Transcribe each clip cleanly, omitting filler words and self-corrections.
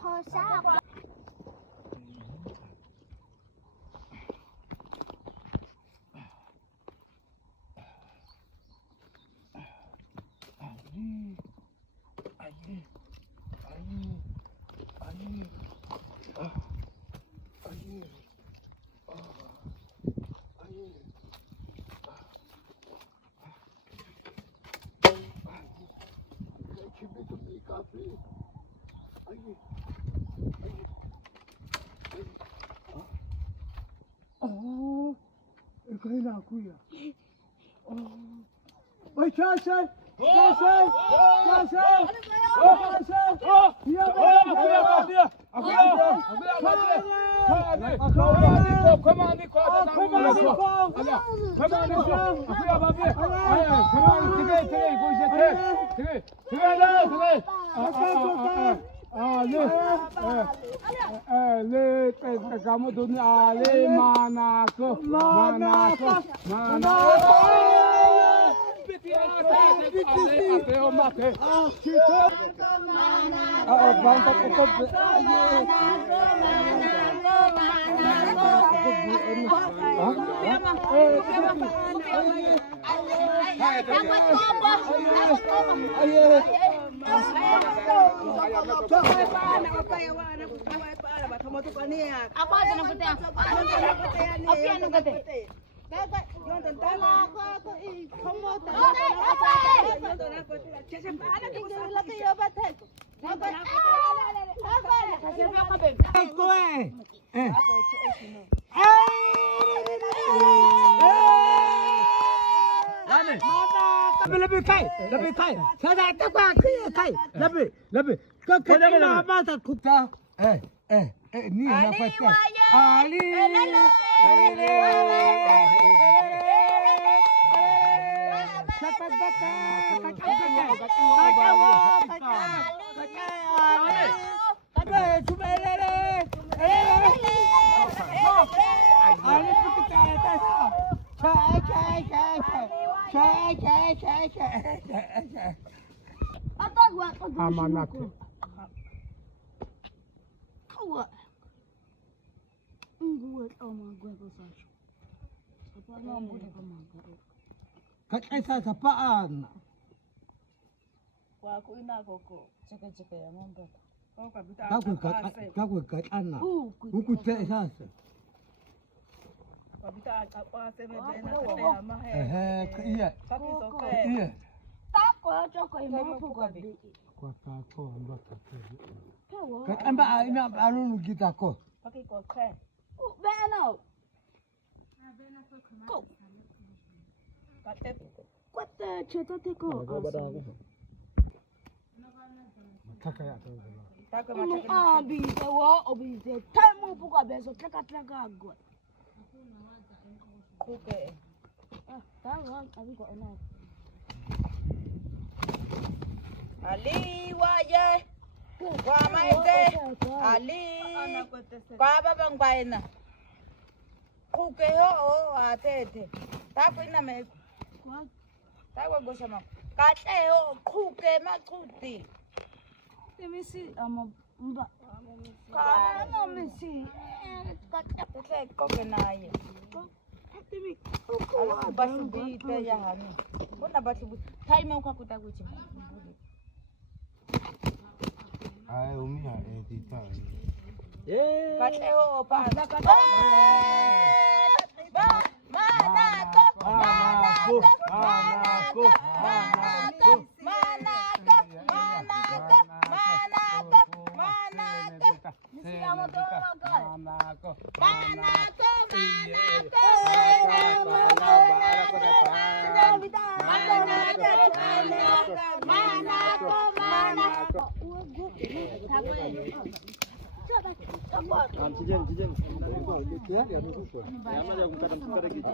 โทรศัพท์Oi, Chashay! Chashay! Chashay! Kamu dunia ale mana ko mana lebih kai saya tak kuat kai lebih ke mata kuta ni apa Ali cepat amanat gue sama gue besar apa mau dia kemana kata sapaan Wah, aku ina koko. Cek ya mampu. Oh, kabita. Tahu kat anak. Buku cek sasa. Kabita apa sebe bena kaya mah iya. Kaki soke. Iya. takut cokok yang mau Kabi. Kuasa ko ambak ko. Kat amba ina anu kita ko. Kaki ko kre. Beno Kate. kuat cerita teko Kakak tu. Taka Nung macam abi tawa obi te tamu buka beso tlaka agua kuke. tawa abi ko ana Ali waje. Wa maite. Ali. Baba bang baina. Kuke ho atete. Tapo ina me. Tawa go sama. Kate ho kuke makuti. misi ama mba Kamo misi Tete koke naye. timi Alafu basi bita ya hani. Kuna basi bita. Time ukakuta kuchi. Ai umia tita. Kateo pa. Jijen. Dia dia tu tu. Yang mana yang kadang kadang gitu.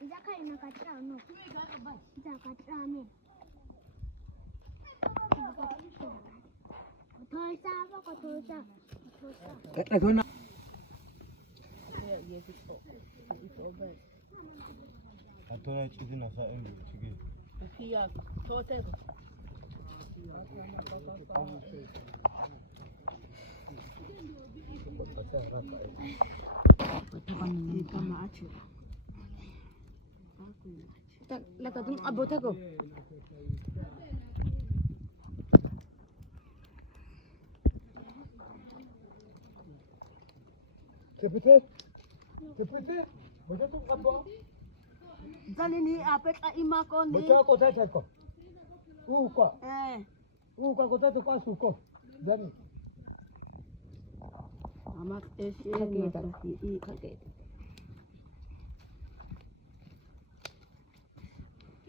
Zaka inakataa no. Zaka me. Kotosa. Kona. Atona chizi na saa embe chigi. Pia tote. Kama achi. Laka tung abot ako. Tepete? Baca tu apa? Zani ni apek a imako ni. Baca aku saya ko. Ko. Ko ko tata ko suko. Zani. Amak esi i kage.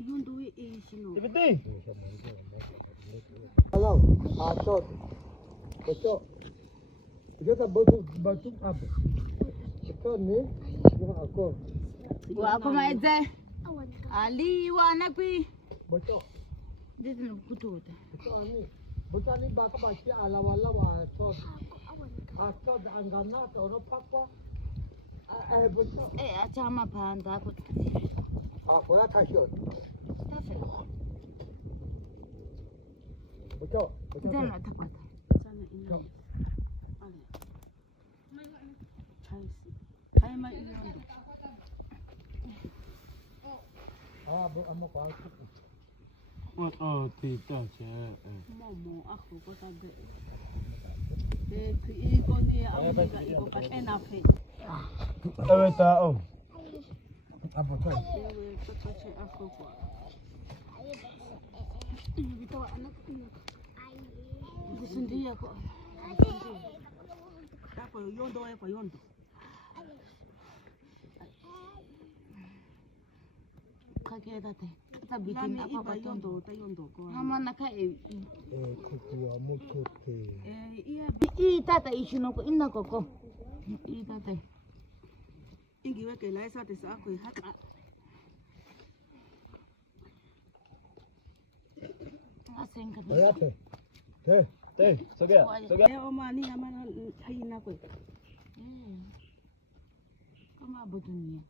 Yundu i sino. Tepete? Kalau atot. Baca. Kita batu apa? Kita ni aku. Wa kuma eze. Ali wa napi. Baca. Dito na kututa. Baca ni baka baca ala atot. Atot angana to papa. Baca. Achama panda ko. Aku ya kasih. Tafe. Baca. Dana takwata. Sana ina. Ale. Chaisi. Hai mai iyondo. Amo ko aku. Tita che. Momo ako ko tabe. Ki ko ni awiga iko ka enafe. Ewe tao. Apa tu? Ewe tatache ako ko. Bitawa anak ko. Kusindia ko. Tako yondo ko yondo. Kake date. Tabitin apa ba yondo ko. Mama nakai. Kuku amo kote. Iya Tata ishino ko inna koko. Tata. ingi weke la esa te sa ko hata. Asenka. Ayate. Sogea. Omani amana haina ko. Kama abudunia.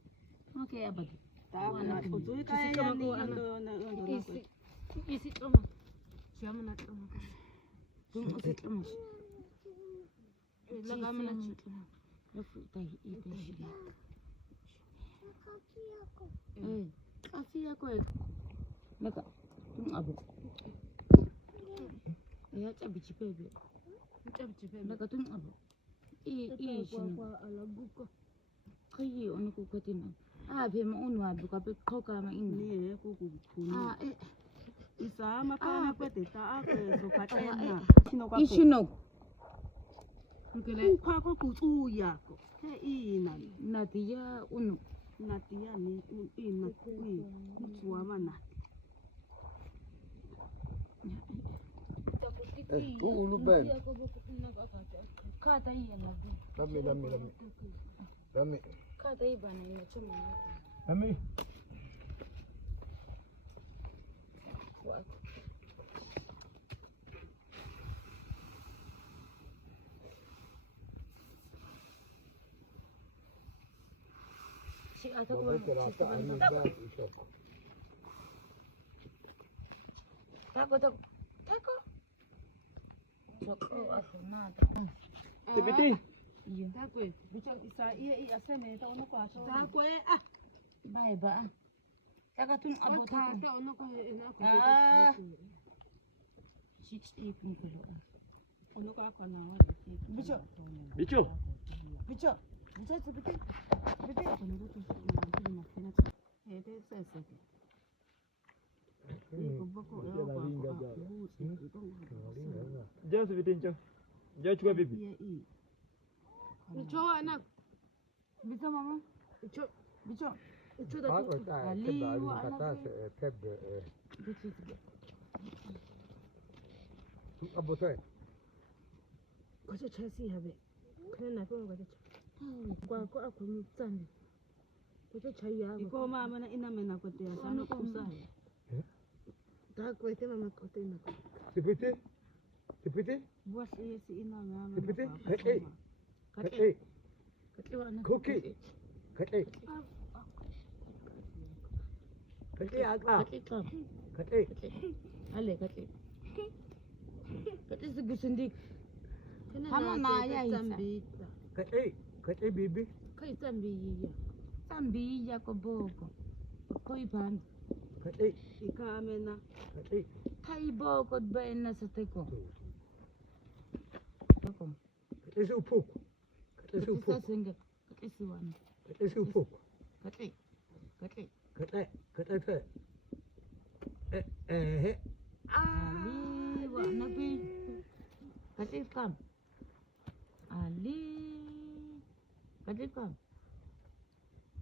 Okay abadu. Tawana utui kaya ni yondo na. Isi toma. Siapa nak toma? Tunggu isi toma. Laga mana toma? Lepas tahi itu sih. Kasih aku. Laga. Tunggu abu. Ya cabi cipe. Laga tunggu abu. Sini. Kaya orang ku katina. Pema unu abu kape koka ma ini. Ni ko ku kuni. Isa mapana kwete ta ako so katena. Sino kwa. Ishino. Ngile kwa ko ku ya ko. He ina. Natia unu. Natia ni ina kui. Kuwa mana. Ulu ben. Kata iya lagu. Rami. Kata iya bana ina cuma. Ami. Si atau Bawa terasa ani dah isok. Tako. Soko aku nada. Tepete. Iya. Tako bicha isa iya aseme ta ono kwa. Tako Bye ba. Taka tun abu ta. ta ono ko ina ko. Six pun kalau. Ono ka kwa na wa. Bicho. Seperti. Ono ko to na fina. Ede sese. Jauh sebetin jauh. Jauh juga bibi. Bicho anak. Bisa mama? Bicho. Bago ta kebali kata kebe. Tu abote. Kwacha chasi habe. Kana na kwa kwacha. Kwa ako mutsambi. Kuta chaya. Iko mama na ina mena kote ya sana kusai. Ta kote mama kote na. Tipiti? Tipiti? Buat si ina mama. Tipiti? Kate. Kate. Kati wana. Cookie. Kate. Kate agla. Kati kam. Kate. Ale kati. Kati segusundik. Hama na ya isa. Kate. Kate bibi. Kai tambiya. Tambiya ko boko. Koi pan. Kate. Ika amena. Kate. Kai boko ba ina sa teko. Boko. Kate su puk. Kate su Kati puk. sa singa. Kati si wana. Kate su puk. Kati. Kati. Kate. Kate te. Eh. Ali wana pi. Kati kam. Ali. Kati kam.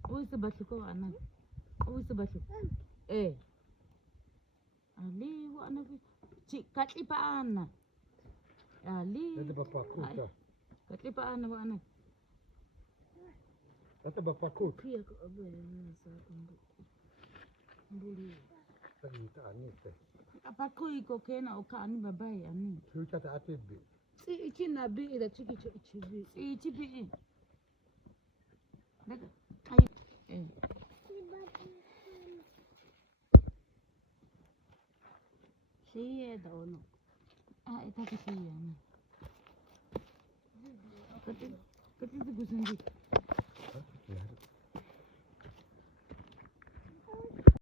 Ui sebatu ko anak. Ui sebatu. Ali wana pi. Cik kati pa ana. Ali. Kate bapa kuta. Kati pa ana wana. Kate bapa kuk. Pia ko abe na sa kumbu. Mbuli. Tadi tak ani te. Apa ko iko kena o ka ani babai ani. Cuca tak ati bi. Si ichi na bi ida chiki ichi bi. Si ichi bi. Daga. Ay. Siye da ono. Ita kasi yan. Kati segusundi.